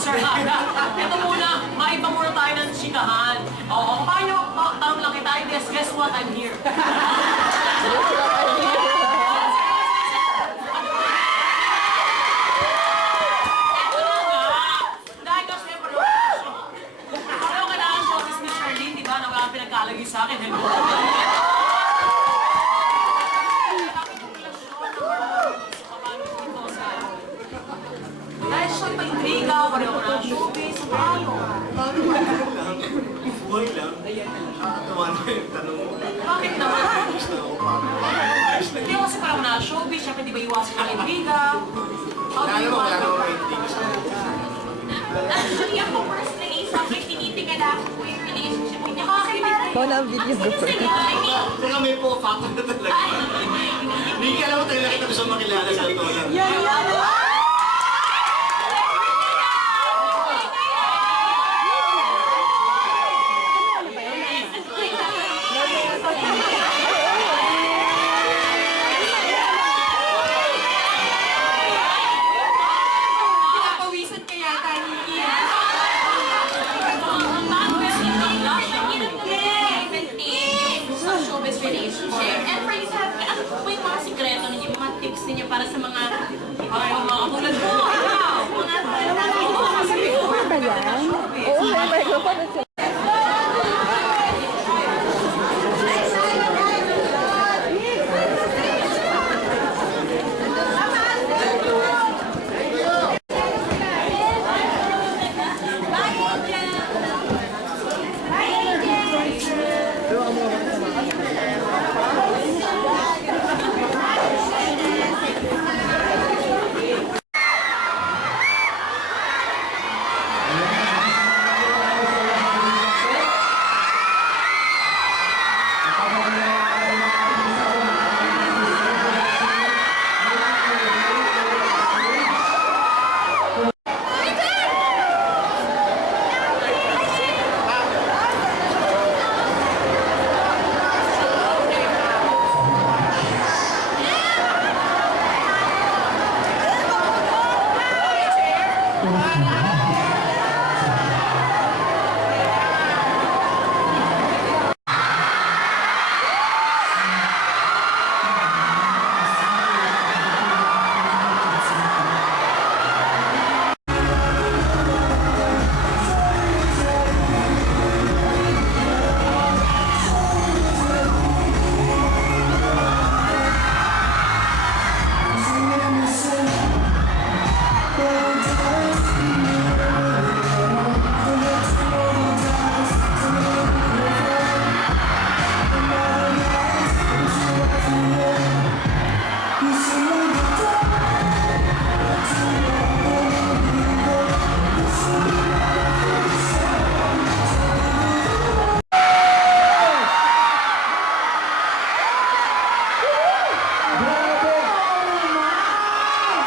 Sir Haga. Ito muna, maiba muna tayo ng chikahan. Oo, paano tanong lang kita, guess what, I'm here. Pinagkalagay sa akin, hello? Dahil siya pa-intriga, pareho ko na showbiz, paano? Buhay lang. Nakakatawa na yung tanong mo. Bakit naman? Hindi kasi parang na showbiz, syempre di ba iwasan ang intriga? Lalo mo, lalo mo intriga sa Actually, ako personally, sobrang tinitingala ako po yung relationship niya. Kasi Ikaw na ang video ang saya-saya. Saka may po-factor na talaga. Hindi ka alam mo talaga kita gusto makilala sa ito. Pinapawisan kaya tayo ni Ian. Sa showbiz relationship. And for you to have, ano po yung mga sikreto ninyo, yung mga tips ninyo para sa mga Mga tulad mo, mga Ano ba yan? Oo, may microphone.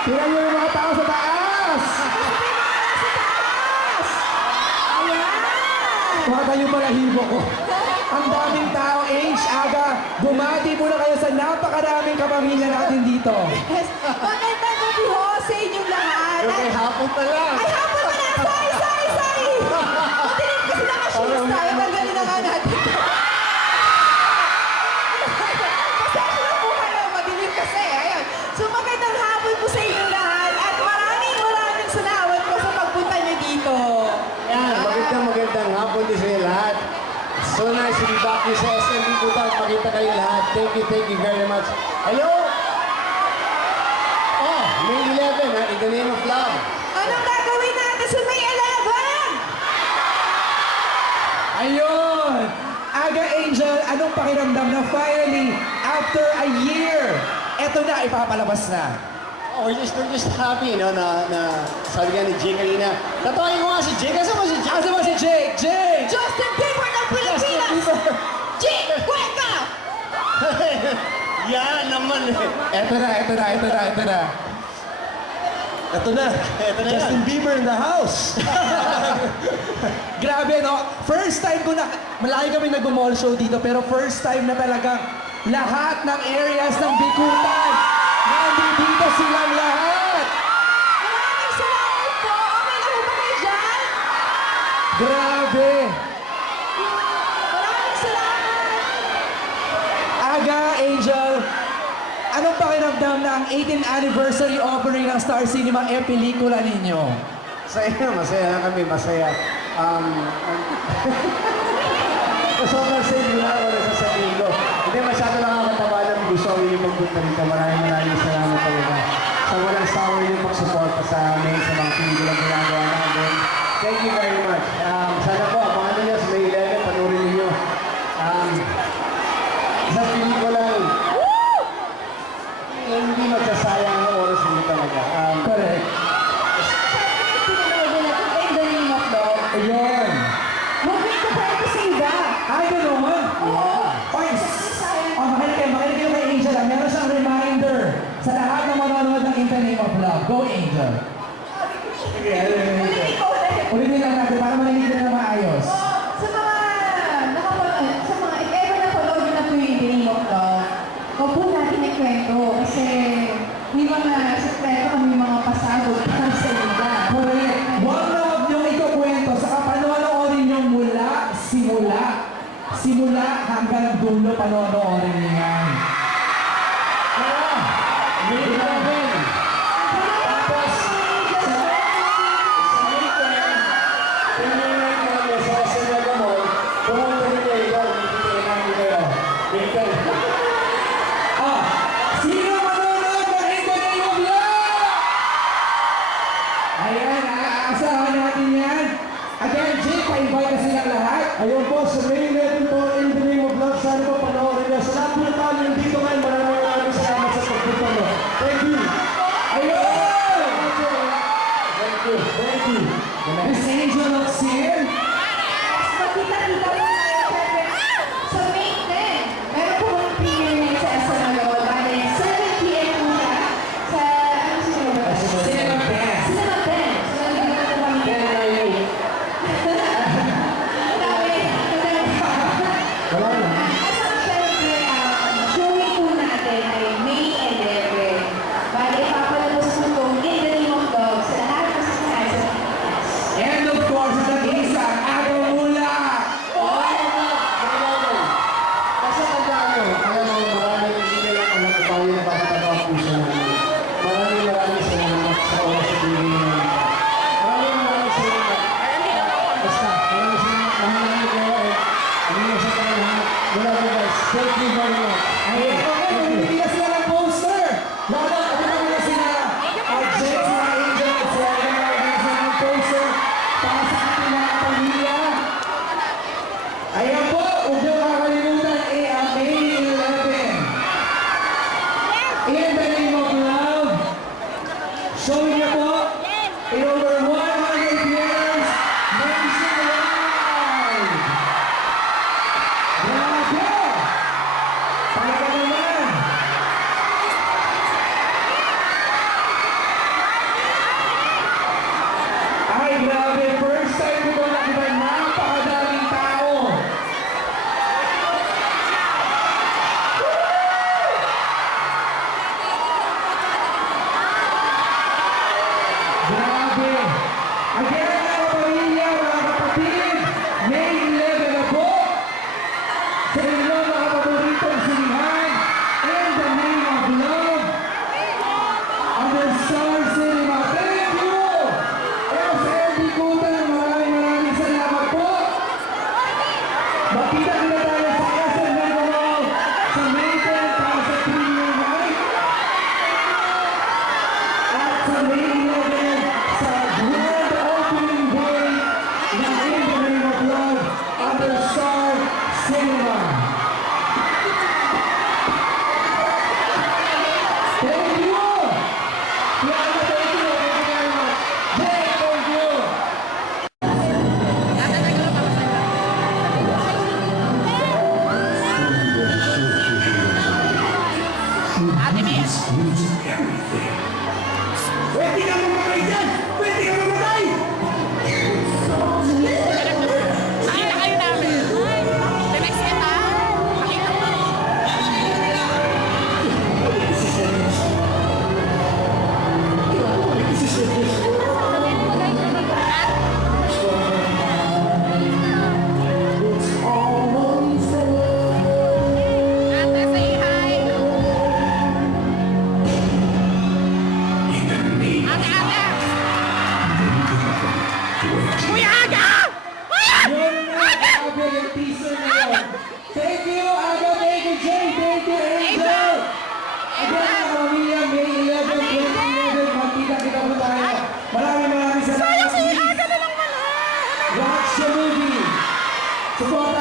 Tingnan niyo yung mga tao sa taas! Baka yung balahibo ko. Ang daming tao, Age, Aga, bumati muna kayo sa napakaraming kapamilya natin dito. Yes. Magandang gabi ho sa inyong lahat. Okay, hapon na lang. Ay, hapon na lang! Sorry! Matinig kasi naka-shoes tayo. Tanggalin na nga natin. Pasensya na po kayo. Madilim kasi. Ayun. So, magandang hapon po sa inyong lahat. At maraming salamat po sa pagpunta niyo dito. Yan, magandang hapon din sa inyo lahat. So nice to be back here sa SMB Butal. Pakita kayo lahat. Thank you very much. Hello! Oh, May 11, in the name of love. Anong gagawin natin sa May 11? Ayun! Aga Angel, anong pakiramdam na finally, after a year, eto na, ipapalabas na? Oh, we're just happy, no, na sabi nga ni Jake kanina. Tatawagin ko nga si Jake. Asa mo si Jake? Asa ba si Jake? Jake! Justin Bieber ng Pilipinas! Jake, kwenta! Yan naman eh. Eto na. Ito na. Justin Bieber in the house. Grabe, no? First time ko na, malaki kami nag-mall show dito, pero first time na talagang lahat ng areas ng Bikutan, nandito silang lahat. Maraming salamat po. Okay na po ba kayo dyan? ang 18th anniversary opening ng Star Cinema pelikula ninyo? Masaya lang kami, masaya. Sobrang safe na ako na sasabihin ko. Hindi masyado nakakatawa ng gusto ko yung magpunta rito. Maraming salamat talaga. Sa walang sawa yung pagsuporta sa amin, sa mga pelikula ginagawa namin. Thank you very much. Sana po, abangan ninyo sa May 11, panurin ninyo. Sa pelikula, hindi magsasayang ang oras nyo talaga. Correct. Ayun. Moving to privacy ba? Ay, gano'n? Oo. Oy, makinig kayo kay Angel. Meron siyang reminder sa lahat ng manonood ng In the Name of Love. Go, Angel. Ulitin lang natin para marinig na maayos. Sa mga nakapanood, if ever napanood nyo na po yung In the Name of Love, huwag po natin ikwento kasi may mga sekreto kami mga pasabog para sa iba. Correct. Huwag na huwag niyong ikukwento sa kapanoorin niyong simula hanggang dulo panoorin niyo yan. May 11. Tapos, sa weekend, pinili namin sa Sinaga Mall, pumunta rin kayo doon, bibigyan namin kayo. Weekend. Sino manonood ng In the Name of Love? Ayan, aasahan natin yan. Again, Jake, pa-invite na silang lahat. Ayun po, sa May 11 po, In the Name of Love, sana po panoorin niyo. Sa lahat po na tayo dito ngayon, maraming salamat sa pagpunta niyo. Thank you. Ayun! Thank you. Miss Angel Oxir. Magkita-kita po tayo, syempre. Sa May 10, meron po mga premiere niya sa SM Malawal. Bale, 7 p.m. po siya sa, ano siya ba? Cinema 10. Cinema 10. So, nandito po kami. Wala na. At saka syempre, showing po natin ay May 11. Bale, ipapalabas po itong In the Name of Love sa lahat ng sasakay sa Pilipinas. And of course, sa isa, Agaw Mula. Kasi tandaan nyo, alam mo, maraming hindi nyo lang alam kung paano yung napapataga ang puso namin. Maraming salamat sa oras sa TV namin. Maraming salamat. Basta, maraming salamat. Mahal namin kayo eh. Hindi na sa tayo lahat. Wala po guys. Thank you very much. Ayun, okay, bumili na sila ng poster. Lalo, ano na sila? Jake, sila Angel, sila Agaw, sila ng poster para sa ating mga pamilya. Ayan po, huwag niyo kakalimutan, May 11. In the Name of Love. Showing niyo po, in over 100 years, nationwide. Grabe! Talaga naman! Ay, grabe! First time ko ba nakita napakadaming tao! Grabe! Again, mga pamilya, mga kapatid, May 11 na po! Sa inyo mga paboritong sinihan, In the Name of Love, under Star Cinema. Thank you! SLB Kutan, maraming salamat po! Magkita-kita tayo sa SM Mega Mall sa May 10 para sa premiere night. At sa May 11 sa grand opening Yun na, grabe yung teaser na yun. Thank you, Aga, thank you, Jay, thank you, Angel. Again, mga kapamilya, May 11, 2011, magkita-kita po tayo. Maraming salamat. Watch the movie. Support